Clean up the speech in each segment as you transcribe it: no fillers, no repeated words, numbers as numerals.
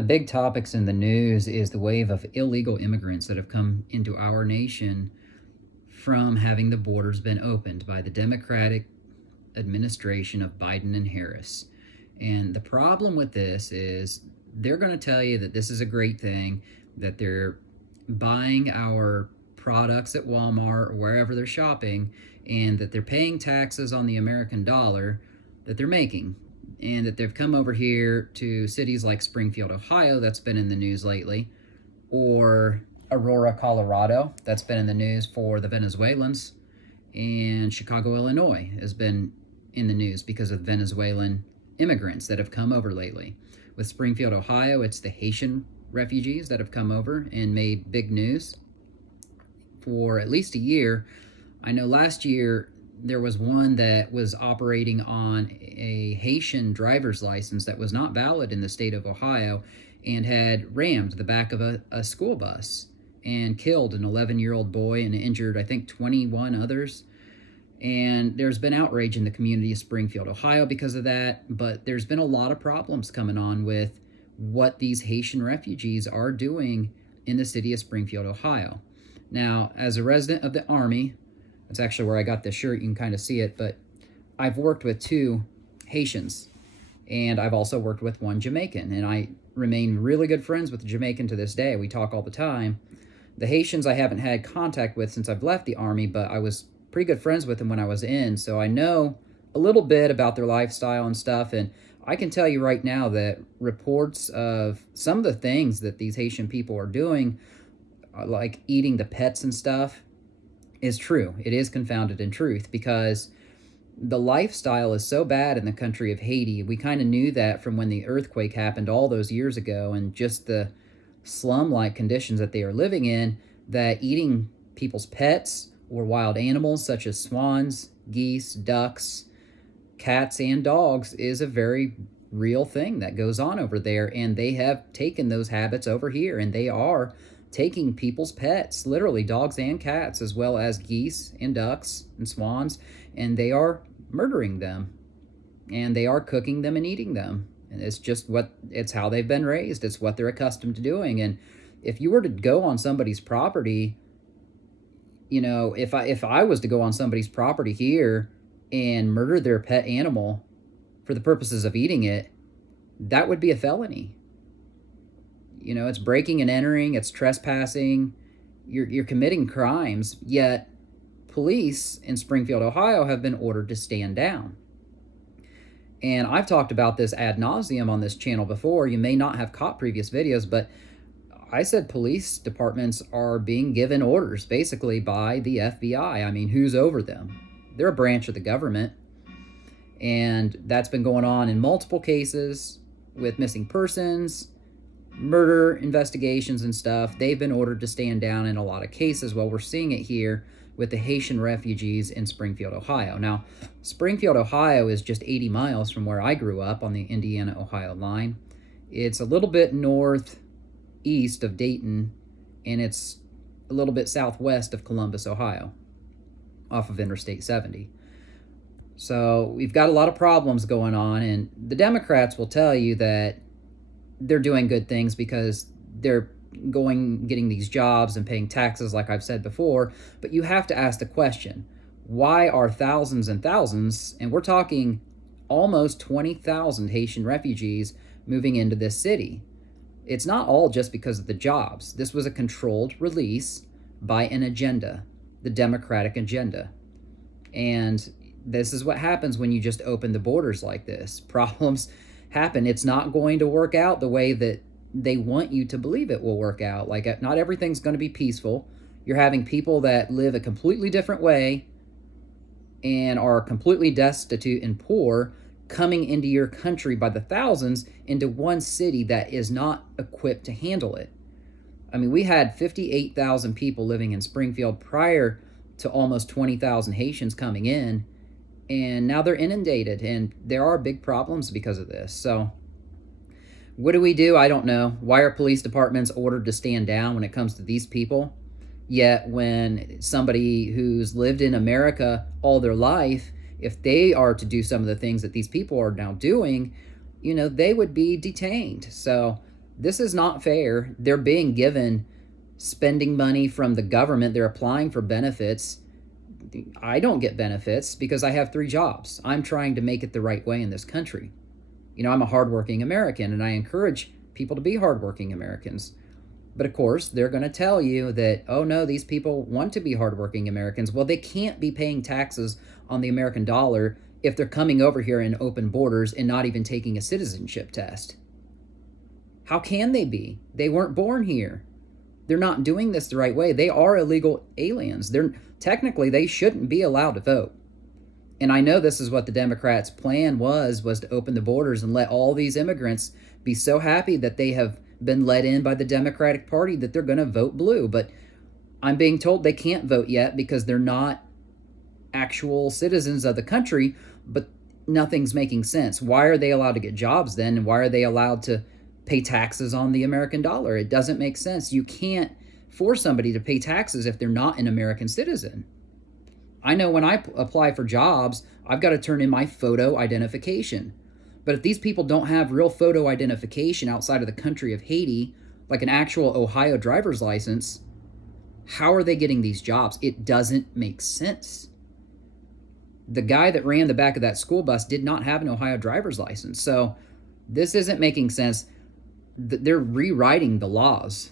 The big topics in the news is the wave of illegal immigrants that have come into our nation from having the borders been opened by the Democratic administration of Biden and Harris. And the problem with this is they're going to tell you that this is a great thing, that they're buying our products at Walmart or wherever they're shopping, and that they're paying taxes on the American dollar that they're making, and that they've come over here to cities like Springfield, Ohio, that's been in the news lately, or Aurora, Colorado, that's been in the news for the Venezuelans, and Chicago, Illinois has been in the news because of Venezuelan immigrants that have come over lately. With Springfield, Ohio, it's the Haitian refugees that have come over and made big news for at least a year. I know last year there was one that was operating on a Haitian driver's license that was not valid in the state of Ohio and had rammed the back of a school bus and killed an 11-year-old boy and injured, I think, 21 others. And there's been outrage in the community of Springfield, Ohio because of that, but there's been a lot of problems coming on with what these Haitian refugees are doing in the city of Springfield, Ohio. Now, as a resident of the Army, that's actually where I got this shirt, you can kind of see it, but I've worked with 2 Haitians, and I've also worked with 1 Jamaican, and I remain really good friends with the Jamaican to this day. We talk all the time. The Haitians I haven't had contact with since I've left the Army, but I was pretty good friends with them when I was in, so I know a little bit about their lifestyle and stuff, and I can tell you right now that reports of some of the things that these Haitian people are doing, like eating the pets and stuff, is true. It is confounded in truth, because the lifestyle is so bad in the country of Haiti. We kind of knew that from when the earthquake happened all those years ago, and just the slum-like conditions that they are living in, that eating people's pets or wild animals such as swans, geese, ducks, cats, and dogs is a very real thing that goes on over there, and they have taken those habits over here, and they are taking people's pets, literally dogs and cats, as well as geese and ducks and swans, and they are murdering them, and they are cooking them and eating them. And it's how they've been raised. It's what they're accustomed to doing. And if you were to go on somebody's property, if I was to go on somebody's property here and murder their pet animal for the purposes of eating it, that would be a felony. It's breaking and entering, it's trespassing, you're committing crimes, yet police in Springfield, Ohio have been ordered to stand down. And I've talked about this ad nauseum on this channel before. You may not have caught previous videos, but I said police departments are being given orders basically by the FBI. I mean, who's over them? They're a branch of the government. And that's been going on in multiple cases with missing persons, murder investigations and stuff. They've been ordered to stand down in a lot of cases. Well, we're seeing it here with the Haitian refugees in Springfield, Ohio. Now, Springfield, Ohio is just 80 miles from where I grew up on the Indiana-Ohio line. It's a little bit northeast of Dayton, and it's a little bit southwest of Columbus, Ohio, off of Interstate 70. So we've got a lot of problems going on, and the Democrats will tell you that they're doing good things because they're getting these jobs and paying taxes, like I've said before. But you have to ask the question, why are thousands and thousands, and we're talking almost 20,000 Haitian refugees moving into this city? It's not all just because of the jobs. This was a controlled release by an agenda, the Democratic agenda. And this is what happens when you just open the borders like this. Problems happen. It's not going to work out the way that they want you to believe it will work out. Like, not everything's going to be peaceful. You're having people that live a completely different way and are completely destitute and poor coming into your country by the thousands into one city that is not equipped to handle it. I mean, we had 58,000 people living in Springfield prior to almost 20,000 Haitians coming in, and now they're inundated, and there are big problems because of this. So what do? I don't know. Why are police departments ordered to stand down when it comes to these people? Yet when somebody who's lived in America all their life, if they are to do some of the things that these people are now doing, they would be detained. So This is not fair. They're being given spending money from the government. They're applying for benefits. I don't get benefits because I have 3 jobs. I'm trying to make it the right way in this country. I'm a hardworking American, and I encourage people to be hardworking Americans. But of course, they're going to tell you that, oh no, these people want to be hardworking Americans. Well, they can't be paying taxes on the American dollar if they're coming over here in open borders and not even taking a citizenship test. How can they be? They weren't born here. They're not doing this the right way. They are illegal aliens. Technically, they shouldn't be allowed to vote. And I know this is what the Democrats' plan was to open the borders and let all these immigrants be so happy that they have been let in by the Democratic Party that they're going to vote blue. But I'm being told they can't vote yet because they're not actual citizens of the country, but nothing's making sense. Why are they allowed to get jobs then? And why are they allowed to pay taxes on the American dollar? It doesn't make sense. You can't force somebody to pay taxes if they're not an American citizen. I know when I apply for jobs, I've got to turn in my photo identification. But if these people don't have real photo identification outside of the country of Haiti, like an actual Ohio driver's license, how are they getting these jobs? It doesn't make sense. The guy that ran the back of that school bus did not have an Ohio driver's license. So this isn't making sense. They're rewriting the laws.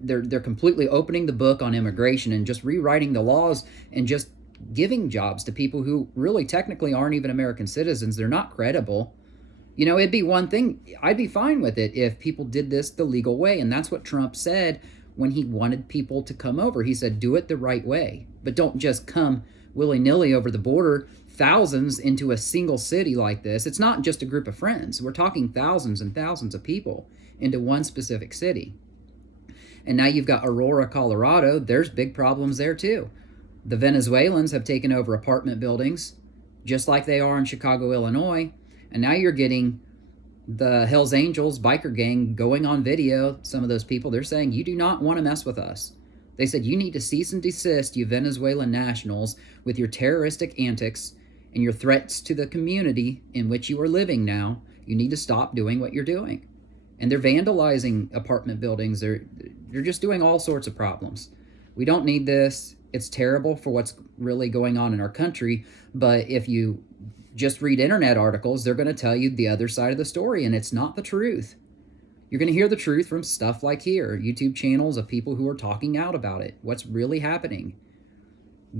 They're completely opening the book on immigration and just rewriting the laws and just giving jobs to people who really technically aren't even American citizens. They're not credible. It'd be one thing. I'd be fine with it if people did this the legal way. And that's what Trump said when he wanted people to come over. He said, do it the right way, but don't just come willy-nilly over the border, thousands into a single city like this. It's not just a group of friends. We're talking thousands and thousands of people into one specific city. And now you've got Aurora, Colorado. There's big problems there too. The Venezuelans have taken over apartment buildings, just like they are in Chicago, Illinois. And now you're getting the Hells Angels biker gang going on video. Some of those people, they're saying, you do not want to mess with us. They said, you need to cease and desist, you Venezuelan nationals, with your terroristic antics and your threats to the community in which you are living now. You need to stop doing what you're doing. And they're vandalizing apartment buildings. They're just doing all sorts of problems. We don't need this. It's terrible for what's really going on in our country. But if you just read internet articles, they're going to tell you the other side of the story, and it's not the truth. You're going to hear the truth from stuff like here, YouTube channels of people who are talking out about it, what's really happening.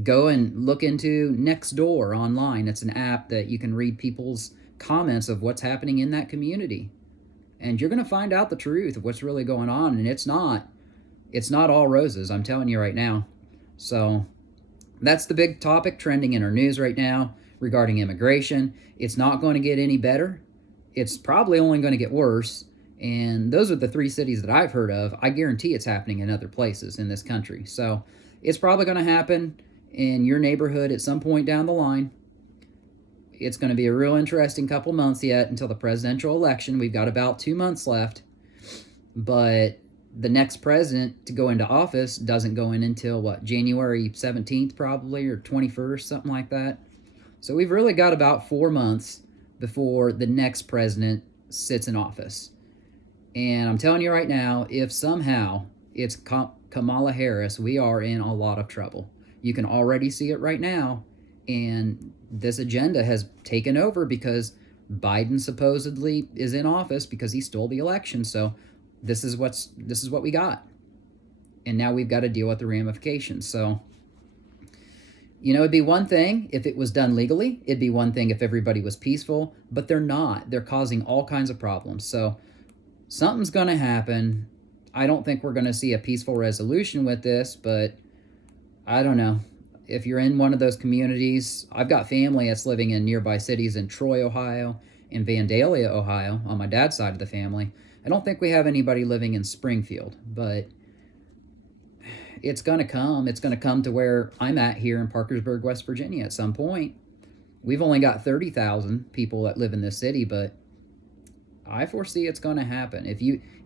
Go and look into Nextdoor online. It's an app that you can read people's comments of what's happening in that community. And you're going to find out the truth of what's really going on, and it's not all roses, I'm telling you right now. So that's the big topic trending in our news right now regarding immigration. It's not going to get any better. It's probably only going to get worse. And those are the 3 cities that I've heard of. I guarantee it's happening in other places in this country. So it's probably going to happen in your neighborhood at some point down the line. It's going to be a real interesting couple months yet until the presidential election. We've got about 2 months left. But the next president to go into office doesn't go in until, January 17th probably, or 21st, something like that. So we've really got about 4 months before the next president sits in office. And I'm telling you right now, if somehow it's Kamala Harris, we are in a lot of trouble. You can already see it right now. And this agenda has taken over because Biden supposedly is in office because he stole the election. So this is what we got. And now we've got to deal with the ramifications. So, it'd be one thing if it was done legally. It'd be one thing if everybody was peaceful. But they're not. They're causing all kinds of problems. So something's going to happen. I don't think we're going to see a peaceful resolution with this, but I don't know. If you're in one of those communities, I've got family that's living in nearby cities in Troy, Ohio, and Vandalia, Ohio, on my dad's side of the family. I don't think we have anybody living in Springfield, but it's going to come. It's going to come to where I'm at here in Parkersburg, West Virginia at some point. We've only got 30,000 people that live in this city, but I foresee it's going to happen.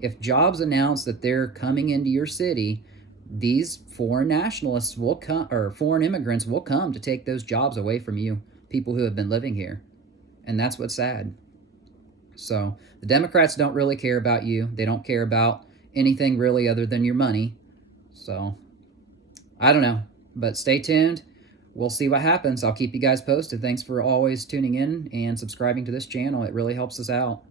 If jobs announce that they're coming into your city, these foreign nationalists will come, or foreign immigrants will come to take those jobs away from you, people who have been living here. And that's what's sad. So the Democrats don't really care about you. They don't care about anything really other than your money. So I don't know, but stay tuned. We'll see what happens. I'll keep you guys posted. Thanks for always tuning in and subscribing to this channel. It really helps us out.